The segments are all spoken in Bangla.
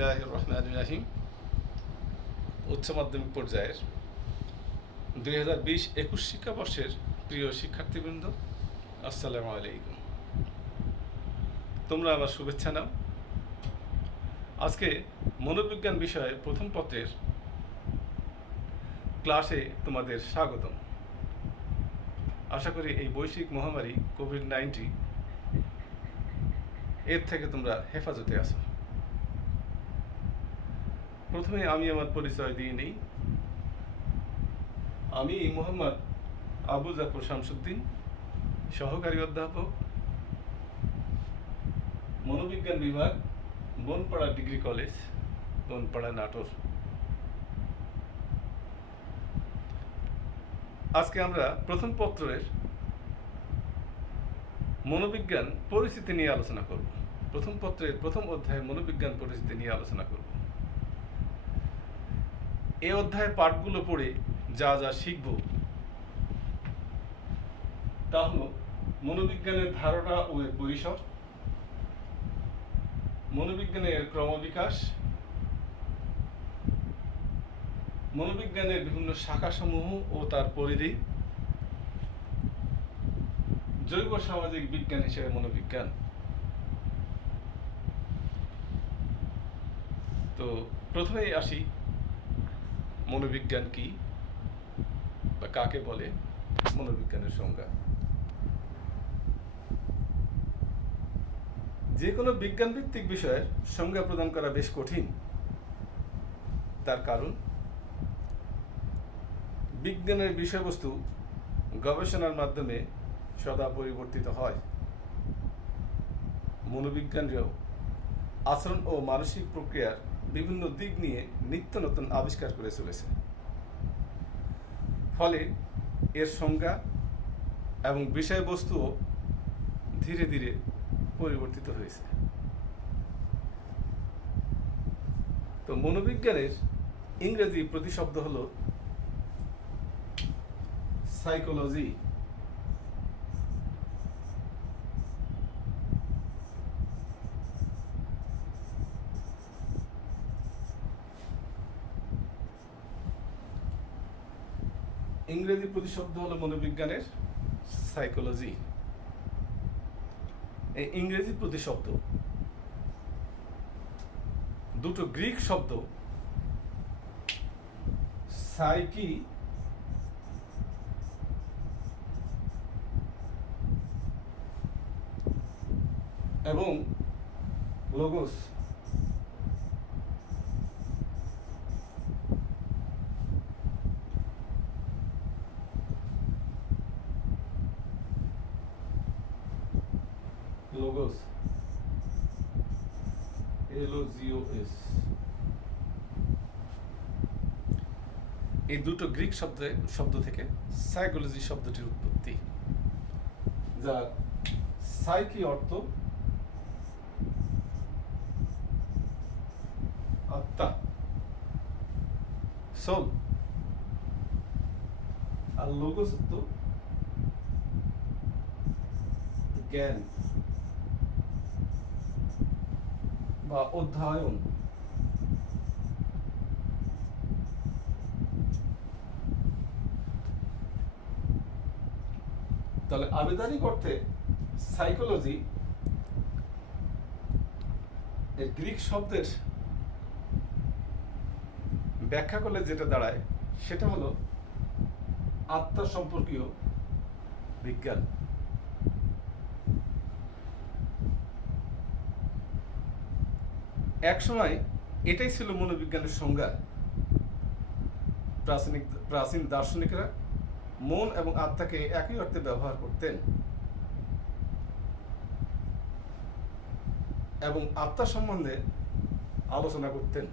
রহমানির রাহিম। উচ্চ মাধ্যমিক পর্যায়ের 2020-21 শিক্ষাবর্ষের প্রিয় শিক্ষার্থীবৃন্দ, আসসালামু আলাইকুম। তোমরা আমার শুভেচ্ছা নাও। আজকে মনোবিজ্ঞান বিষয়ে প্রথম পত্রের ক্লাসে তোমাদের স্বাগতম। আশা করি এই বৈশ্বিক মহামারী কোভিড-19 এর থেকে তোমরা হেফাজতে আছো। প্রথমে আমি আমার পরিচয় দিয়ে নিই। আমি মোহাম্মদ আবু জাফর শামসুদ্দিন, সহকারী অধ্যাপক, মনোবিজ্ঞান বিভাগ, বনপাড়া ডিগ্রি কলেজ, বনপাড়া, নাটোর। আজকে আমরা প্রথম পত্রের মনোবিজ্ঞান পরিস্থিতি নিয়ে আলোচনা করব। প্রথম পত্রের প্রথম অধ্যায়ে মনোবিজ্ঞান পরিস্থিতি নিয়ে আলোচনা করব। এই অধ্যায়ে পাঠগুলো পড়ে যা যা শিখব তা হলো মনোবিজ্ঞানের ধারণা ও এর পরিসর, মনোবিজ্ঞানের ক্রমবিকাশ, মনোবিজ্ঞানের বিভিন্ন শাখাসমূহ ও তার পরিধি, জৈব সামাজিক বিজ্ঞান হিসেবে মনোবিজ্ঞান। তো প্রথমেই আসি, মনোবিজ্ঞান কি বা কাকে বলে, মনোবিজ্ঞানের সংজ্ঞা। যে কোনো বিজ্ঞান ভিত্তিক বিষয়ের সংজ্ঞা প্রদান করা বেশ কঠিন। তার কারণ, বিজ্ঞানের বিষয়বস্তু গবেষণার মাধ্যমে সদা পরিবর্তিত হয়। মনোবিজ্ঞানীরাও আচরণ ও মানসিক প্রক্রিয়ার বিভিন্ন দিক নিয়ে নিত্য নতুন আবিষ্কার করে চলেছে। ফলে এর সংজ্ঞা এবং বিষয়বস্তুও ধীরে ধীরে পরিবর্তিত হয়েছে। তো মনোবিজ্ঞানের ইংরেজি প্রতিশব্দ হলো সাইকোলজি। ইংরেজি প্রতিশব্দ হলো মনোবিজ্ঞানের সাইকোলজি। এই ইংরেজি প্রতিশব্দ দুটো গ্রিক শব্দ সাইকি এবং লোগোস লোগোস LOGOS, এই দুটো গ্রিক শব্দ থেকে সাইকোলজি শব্দটির উৎপত্তি, যার সাইকি অর্থ আত্মা, সোল, আর লোগোস অর্থ জ্ঞান বা অধ্যয়ন। তাহলে আবিধানিক অর্থে সাইকোলজি এর গ্রিক শব্দের ব্যাখ্যা করলে যেটা দাঁড়ায় সেটা হলো আত্মা সম্পর্কীয় বিজ্ঞান। একসময় এটাই ছিল মনোবিজ্ঞানের সংজ্ঞা। প্রাচীন দার্শনিকরা মন এবং আত্মাকে একই অর্থে ব্যবহার করতেন এবং আত্মা সম্বন্ধে আলোচনা করতেন।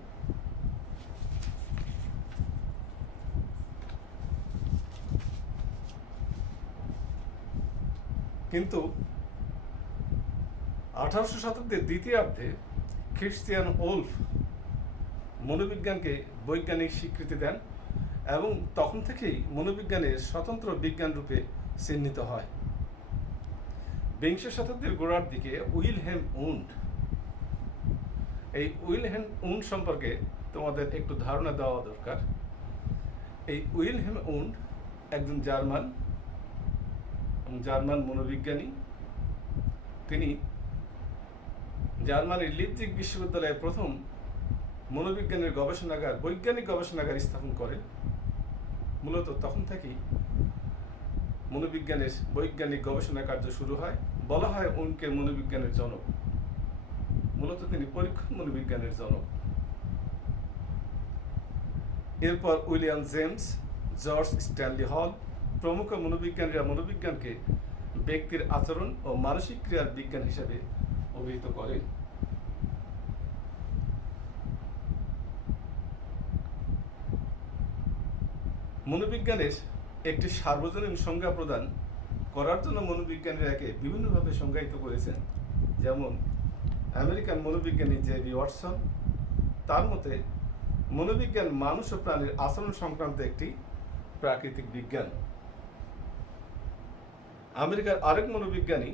কিন্তু 1800 শতাব্দীর দ্বিতীয়ার্ধে খ্রিস্টিয়ান ওলফ মনোবিজ্ঞানকে বৈজ্ঞানিক স্বীকৃতি দেন এবং তখন থেকেই মনোবিজ্ঞানের স্বতন্ত্র বিজ্ঞান রূপে চিহ্নিত হয়। বিংশ শতাব্দীর গোড়ার দিকে উইলহেম উন্ড এই উইলহেম উন্ড সম্পর্কে তোমাদের একটু ধারণা দেওয়া দরকার। এই উইলহেম উন্ড একজন জার্মান মনোবিজ্ঞানী। তিনি জার্মানির লিপজিগ বিশ্ববিদ্যালয়ে প্রথম মনোবিজ্ঞানের বৈজ্ঞানিক গবেষণাগার স্থাপন করেন। মূলত তখন থেকেই মনোবিজ্ঞানের বৈজ্ঞানিক গবেষণা কার্য শুরু হয়। বলা হয় উনকে মনোবিজ্ঞানের জনক। মূলত তিনি পরীক্ষণ মনোবিজ্ঞানের জনক। এরপর উইলিয়াম জেমস, জর্জ স্ট্যানলি হল প্রমুখ মনোবিজ্ঞানীরা মনোবিজ্ঞানকে ব্যক্তির আচরণ ও মানসিক ক্রিয়ার বিজ্ঞান হিসেবে অভিহিত করেন। মনোবিজ্ঞানের একটি সার্বজনীন সংজ্ঞা প্রদান করার জন্য মনোবিজ্ঞানীরা একে বিভিন্নভাবে সংজ্ঞায়িত করেছেন। যেমন আমেরিকান মনোবিজ্ঞানী জে.বি. ওয়াটসন, তার মতে মনোবিজ্ঞান মানুষ ও প্রাণীর আচরণ সংক্রান্ত একটি প্রাকৃতিক বিজ্ঞান। আমেরিকার আরেক মনোবিজ্ঞানী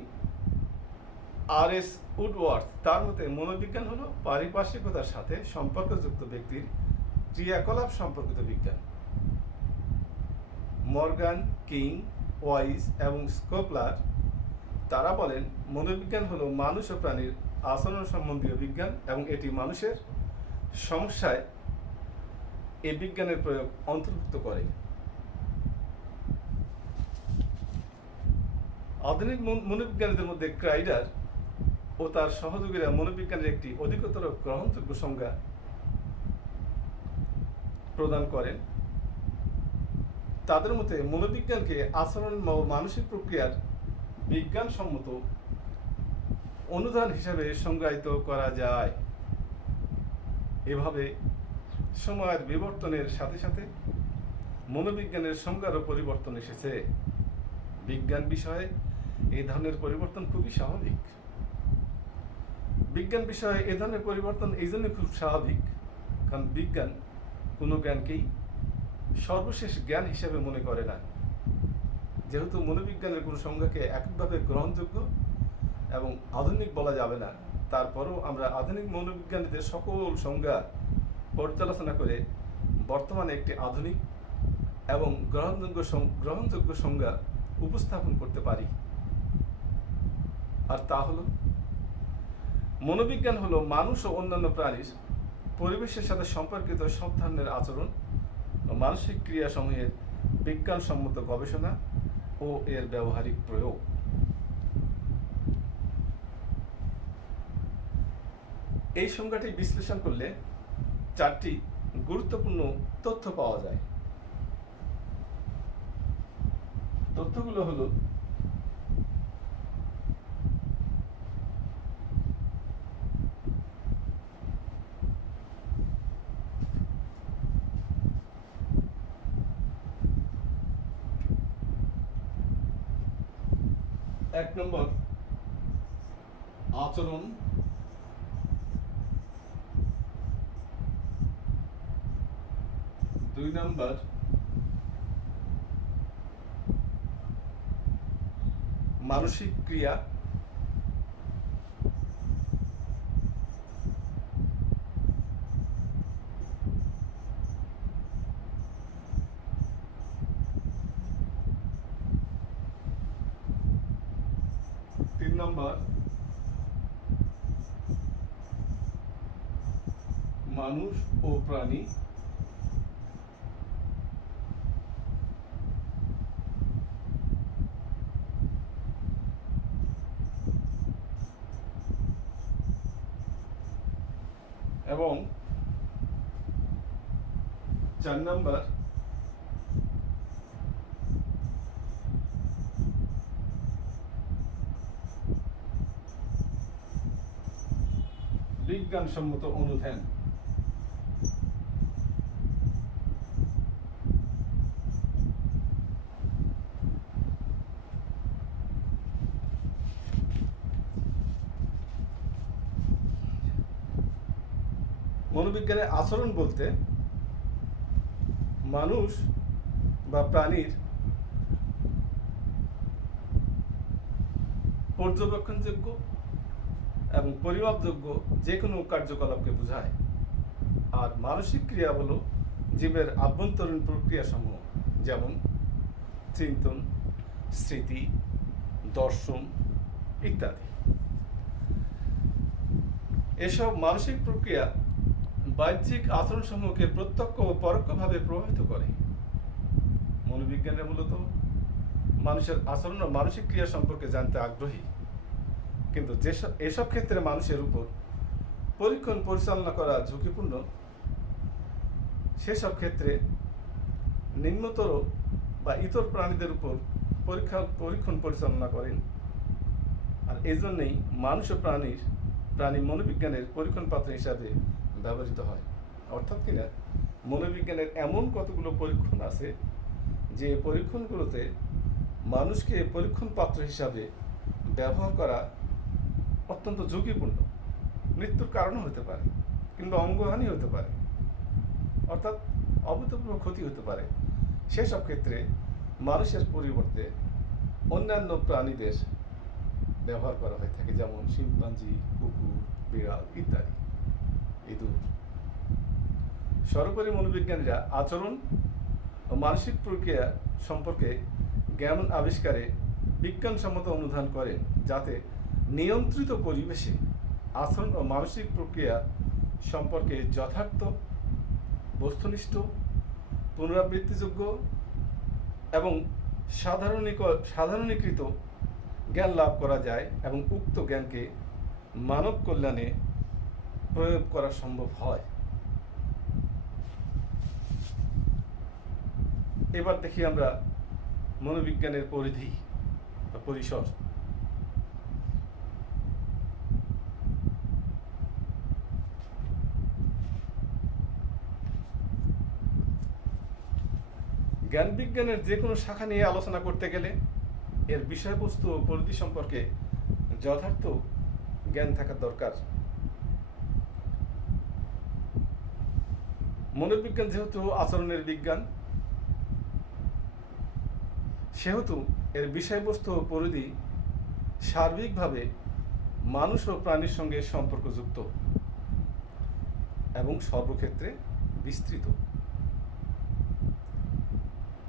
আর.এস. উডওয়ার্থ, তার মতে মনোবিজ্ঞান হলো পারিপার্শ্বিকতার সাথে সম্পর্কযুক্ত ব্যক্তির ক্রিয়াকলাপ সম্পর্কিত বিজ্ঞান। মর্গান, কিং, ওয়াইজ এবং স্কোপলার তারা বলেন মনোবিজ্ঞান হলো মানুষ ও প্রাণীর আচরণ সম্বন্ধীয় বিজ্ঞান এবং এটি মানুষের সমস্যায় এই বিজ্ঞানের প্রয়োগ অন্তর্ভুক্ত করে। আধুনিক মনোবিজ্ঞানীদের মধ্যে ক্রাইডার ও তার সহযোগীরা মনোবিজ্ঞানের একটি অধিকতর গ্রহণযোগ্য সংজ্ঞা প্রদান করেন। তাদের মতে মনোবিজ্ঞানকে আচরণ ও মানসিক প্রক্রিয়ার বিজ্ঞানসম্মত অনুদান হিসাবে সংজ্ঞায়িত করা যায়। এভাবে সময়ের বিবর্তনের সাথে সাথে মনোবিজ্ঞানের সংজ্ঞারও পরিবর্তন এসেছে। বিজ্ঞান বিষয়ে এই ধরনের পরিবর্তন খুবই স্বাভাবিক। বিজ্ঞান বিষয়ে এ ধরনের পরিবর্তন এই জন্য খুব স্বাভাবিক, কারণ বিজ্ঞান কোনো জ্ঞানকেই সর্বশেষ জ্ঞান হিসেবে মনে করে না। যেহেতু মনোবিজ্ঞানের কোনো সংজ্ঞাকে এককভাবে গ্রহণযোগ্য এবং আধুনিক বলা যাবে না, তারপরও আমরা আধুনিক মনোবিজ্ঞানীদের সকল সংজ্ঞা পর্যালোচনা করে বর্তমানে একটি আধুনিক এবং গ্রহণযোগ্য সংজ্ঞা উপস্থাপন করতে পারি। আর তা হলো মনোবিজ্ঞান হলো মানুষ ও অন্যান্য প্রাণীর পরিবেশের সাথে সম্পর্কিত সব ধরনের আচরণ ও মানসিক ক্রিয়াসমূহের বিজ্ঞানসম্মত গবেষণা ও এর ব্যবহারিক প্রয়োগ। এই সংজ্ঞাটি বিশ্লেষণ করলে চারটি গুরুত্বপূর্ণ তথ্য পাওয়া যায়। তথ্যগুলো হলো এক নম্বর আচরণ, দুই নম্বর মানসিক ক্রিয়া, তিন নম্বর মানুষ ও প্রাণী, এবং চার নম্বর বিজ্ঞানসম্মত অনুধ্যান। মনোবিজ্ঞানের আচরণ বলতে মানুষ বা প্রাণীর পর্যবেক্ষণযোগ্য এবং পরিমাপযোগ্য যে কোনো কার্যকলাপকে বোঝায়। আর মানসিক ক্রিয়া হলো জীবের আভ্যন্তরীণ প্রক্রিয়াসমূহ, যেমন চিন্তন, স্মৃতি, দর্শন ইত্যাদি। এসব মানসিক প্রক্রিয়া বাহ্যিক আচরণসমূহকে প্রত্যক্ষ ও পরোক্ষভাবে প্রভাবিত করে। মনোবিজ্ঞানীরা মূলত মানুষের আচরণ ও মানসিক ক্রিয়া সম্পর্কে জানতে আগ্রহী, কিন্তু এসব ক্ষেত্রে মানুষের উপর পরীক্ষণ পরিচালনা করা ঝুঁকিপূর্ণ, সেসব ক্ষেত্রে নিম্নতর বা ইতর প্রাণীদের উপর পরীক্ষণ পরিচালনা করেন। আর এই জন্যেই মানুষ ও প্রাণী মনোবিজ্ঞানের পরীক্ষণ পাত্র হিসাবে ব্যবহৃত হয়। অর্থাৎ কিনা, মনোবিজ্ঞানের এমন কতগুলো পরীক্ষণ আছে যে পরীক্ষণগুলোতে মানুষকে পরীক্ষণ পাত্র হিসাবে ব্যবহার করা অত্যন্ত ঝুঁকিপূর্ণ, মৃত্যুর কারণও হতে পারে কিংবা অঙ্গহানি হতে পারে, অর্থাৎ অভূতপূর্ব ক্ষতি হতে পারে। সেসব ক্ষেত্রে মানুষের পরিবর্তে অন্যান্য প্রাণীদের ব্যবহার করা হয়ে থাকে, যেমন শিম্পাঞ্জি, কুকুর, বিড়াল ইত্যাদি, ইঁদুর। সর্বোপরি মনোবিজ্ঞানীরা আচরণ ও মানসিক প্রক্রিয়া সম্পর্কে জ্ঞান আবিষ্কারে বিজ্ঞানসম্মত অনুধান করেন, যাতে নিয়ন্ত্রিত পরিবেশে আচরণ ও মানসিক প্রক্রিয়া সম্পর্কে যথার্থ, বস্তুনিষ্ঠ, পুনরাবৃত্তিযোগ্য এবং সাধারণীকৃত জ্ঞান লাভ করা যায় এবং উক্ত জ্ঞানকে মানব কল্যাণে প্রয়োগ করা সম্ভব হয়। এবার দেখি আমরা মনোবিজ্ঞানের পরিধি বা পরিসর। জ্ঞান বিজ্ঞানের যে কোনো শাখা নিয়ে আলোচনা করতে গেলে এর বিষয়বস্তু ও পরিধি সম্পর্কে যথার্থ জ্ঞান থাকা দরকার। মনোবিজ্ঞান যেহেতু আচরণের বিজ্ঞান, সেহেতু এর বিষয়বস্তু ও পরিধি সার্বিকভাবে মানুষ ও প্রাণীর সঙ্গে সম্পর্কযুক্ত এবং সর্বক্ষেত্রে বিস্তৃত।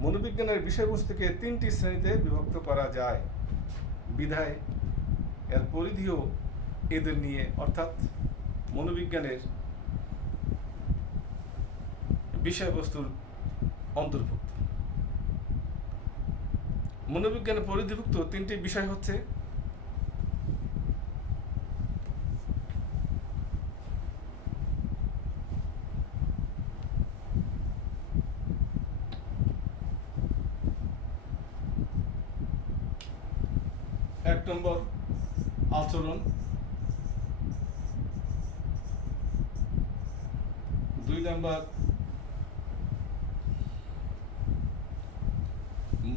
মনোবিজ্ঞানের বিষয়বস্তুকে 3টি শ্রেণীতে বিভক্ত করা যায়, বিধায় এর পরিধিও এদের নিয়ে, অর্থাৎ মনোবিজ্ঞানের বিষয়বস্তুর অন্তর্ভুক্ত। মনোবিজ্ঞানের পরিধিভুক্ত 3টি বিষয় হচ্ছে: এক নম্বর আচরণ, 2 নম্বর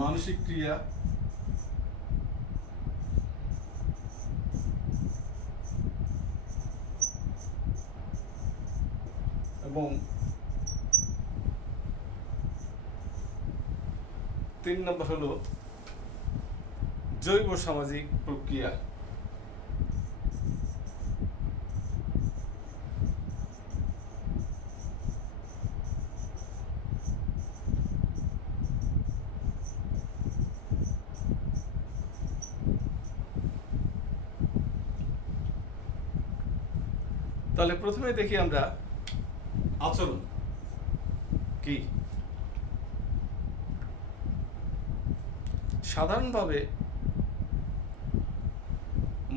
মানসিক ক্রিয়া, এবং 3 নম্বর হলো জৈব সামাজিক প্রক্রিয়া। তাহলে প্রথমে দেখি আমরা আচরণ কি। সাধারণভাবে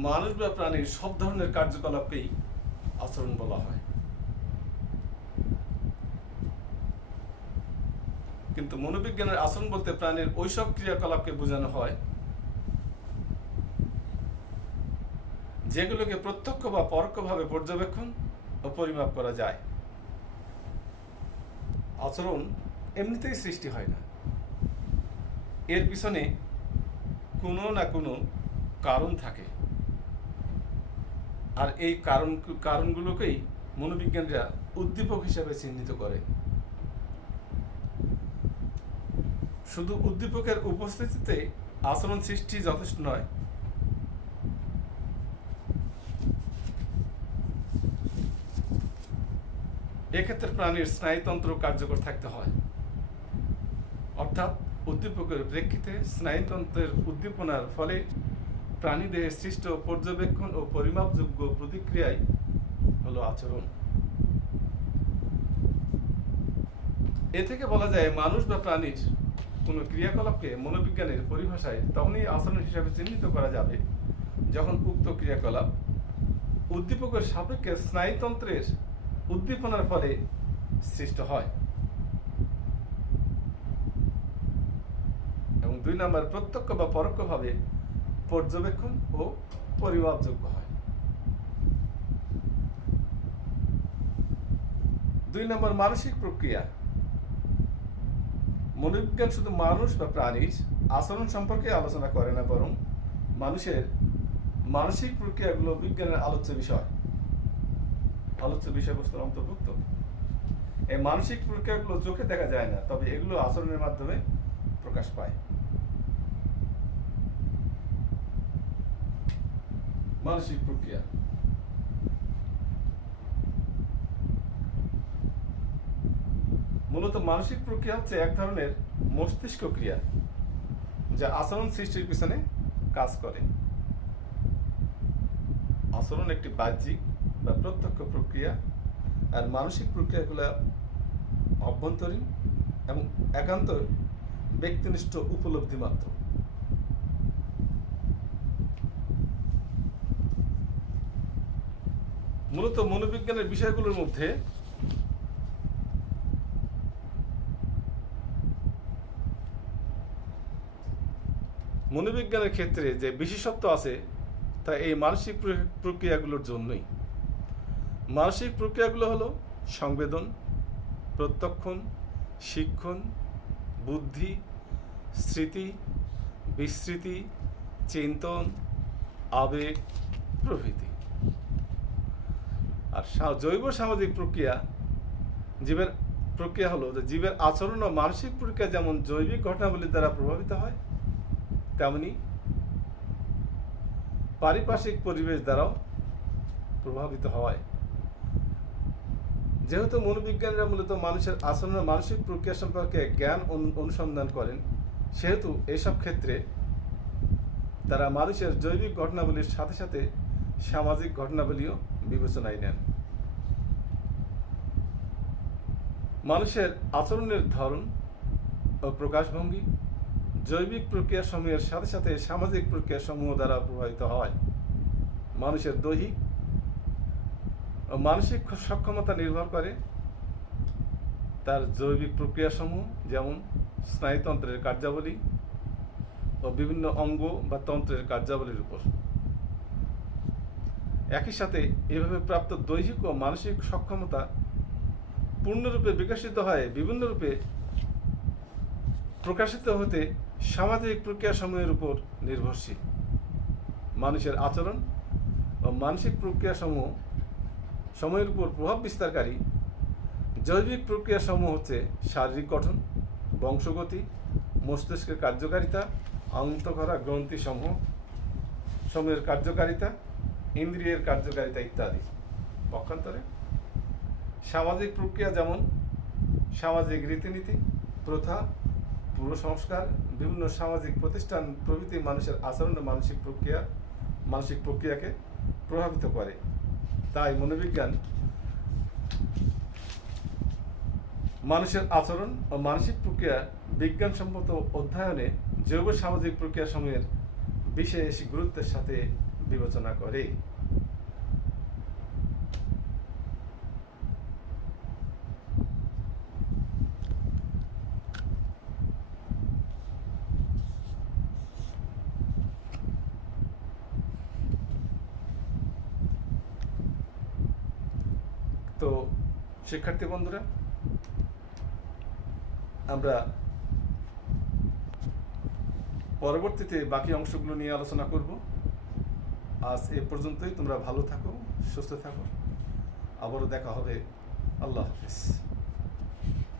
মানুষ বা প্রাণীর সব ধরনের কার্যকলাপকেই আচরণ বলা হয়, কিন্তু মনোবিজ্ঞানের আচরণ বলতে প্রাণীর ওইসব ক্রিয়াকলাপকে বোঝানো হয় যেগুলোকে প্রত্যক্ষ বা পরোক্ষভাবে পর্যবেক্ষণ ও পরিমাপ করা যায়। আচরণ এমনিতেই সৃষ্টি হয় না, এর পিছনে কোনো না কোনো কারণ থাকে, আর এই কারণগুলোকেই মনোবিজ্ঞানীরা উদ্দীপক হিসেবে চিহ্নিত করে। শুধু উদ্দীপকের উপস্থিতিতে আচরণ সৃষ্টি যথেষ্ট নয়, এক্ষেত্রে প্রাণীর স্নায়ুতন্ত্র কার্যকর থাকতে হয়, অর্থাৎ উদ্দীপকের প্রেক্ষিতে স্নায়ুতন্ত্রের উদ্দীপনার ফলে প্রাণীদেহে সৃষ্ট পর্যবেক্ষণ ও পরিমাপযোগ্য প্রতিক্রিয়াই হলো আচরণ। এ থেকে বলা যায় মানুষ বা প্রাণীর কোনো ক্রিয়াকলাপকে মনোবিজ্ঞানের পরিভাষায় তখনই আচরণ হিসাবে চিহ্নিত করা যাবে যখন উক্ত ক্রিয়াকলাপ উদ্দীপকের সাপেক্ষে স্নায়ুতন্ত্রের উদ্দীপনার ফলে সৃষ্ট হয় এবং 2 নম্বর প্রত্যক্ষ বা পরোক্ষভাবে পর্যবেক্ষণ ও পরিমাপযোগ্য হয়। 2 নম্বর মানসিক প্রক্রিয়া। মনোবিজ্ঞান শুধু মানুষ বা প্রাণীর আচরণ সম্পর্কে আলোচনা করে না, বরং মানুষের মানসিক প্রক্রিয়াগুলো বিজ্ঞানের আলোচ্য বিষয়বস্তুর অন্তর্ভুক্ত। এই মানসিক প্রক্রিয়াগুলো চোখে দেখা যায় না, তবে এগুলো আচরণের মাধ্যমে প্রকাশ পায়। মানসিক প্রক্রিয়া মূলত মানসিক প্রক্রিয়া হচ্ছে এক ধরনের মস্তিষ্ক ক্রিয়া যা আচরণ সৃষ্টির পিছনে কাজ করে। আচরণ একটি বাহ্যিক বা প্রত্যক্ষ প্রক্রিয়া, আর মানসিক প্রক্রিয়াগুলো অভ্যন্তরীণ এবং একান্ত ব্যক্তিনিষ্ঠ উপলব্ধি মাত্র। মূলত মনোবিজ্ঞানের বিষয়গুলোর মধ্যে মনোবিজ্ঞানের ক্ষেত্রে যে বিশেষত্ব আছে তা এই মানসিক প্রক্রিয়াগুলোর জন্যই। মানসিক প্রক্রিয়াগুলো হলো সংবেদন, প্রত্যক্ষণ, শিক্ষণ, বুদ্ধি, স্মৃতি, বিস্মৃতি, চিন্তন, আবেগ প্রভৃতি। আর জৈব সামাজিক প্রক্রিয়া জীবের প্রক্রিয়া হলো যে জীবের আচরণ ও মানসিক প্রক্রিয়া যেমন জৈবিক ঘটনাবলীর দ্বারা প্রভাবিত হয়, তেমনি পারিপার্শ্বিক পরিবেশ দ্বারাও প্রভাবিত হয়। যেহেতু মনোবিজ্ঞানীরা মূলত মানুষের আচরণ ও মানসিক প্রক্রিয়া সম্পর্কে জ্ঞান অনুসন্ধান করেন, সেহেতু এসব ক্ষেত্রে তারা মানুষের জৈবিক ঘটনাবলীর সাথে সাথে সামাজিক ঘটনাবলীও বিবেচনায় নেন। মানুষের আচরণের ধরন ও প্রকাশভঙ্গি জৈবিক প্রক্রিয়া সমূহের সাথে সাথে সামাজিক প্রক্রিয়া সমূহ দ্বারা প্রভাবিত হয়। মানুষের দৈহিক ও মানসিক সক্ষমতা নির্ভর করে তার জৈবিক প্রক্রিয়া সমূহ, যেমন স্নায়ুতন্ত্রের কার্যাবলী ও বিভিন্ন অঙ্গ বা তন্ত্রের কার্যাবলীর উপর। একই সাথে এভাবে প্রাপ্ত দৈহিক ও মানসিক সক্ষমতা পূর্ণরূপে বিকশিত হয় বিভিন্ন রূপে প্রকাশিত হতে সামাজিক প্রক্রিয়া সমূহের উপর নির্ভরশীল। মানুষের আচরণ ও মানসিক প্রক্রিয়া সমূহের উপর প্রভাব বিস্তারকারী জৈবিক প্রক্রিয়া সমূহ হচ্ছে শারীরিক গঠন, বংশগতি, মস্তিষ্কের কার্যকারিতা, অন্তঃক্ষরা গ্রন্থি সমূহের কার্যকারিতা, ইন্দ্রিয়ের কার্যকারিতা ইত্যাদি। পক্ষান্তরে সামাজিক প্রক্রিয়া যেমন সামাজিক রীতিনীতি, প্রথা, পূর্ব সংস্কার, বিভিন্ন সামাজিক প্রতিষ্ঠান প্রভৃতি মানুষের আচরণ ও মানসিক প্রক্রিয়াকে প্রভাবিত করে। তাই মনোবিজ্ঞান মানুষের আচরণ ও মানসিক প্রক্রিয়া বিজ্ঞানসম্মত অধ্যয়নে জৈব সামাজিক প্রক্রিয়া সমূহের বিশেষ গুরুত্বের সাথে বিবেচনা করে। তো শিক্ষার্থী বন্ধুরা, আমরা পরবর্তীতে বাকি অংশগুলো নিয়ে আলোচনা করব। আজ এ পর্যন্তই। তোমরা ভালো থাকো, সুস্থ থাকো। আবারও দেখা হবে। আল্লাহ হাফেজ।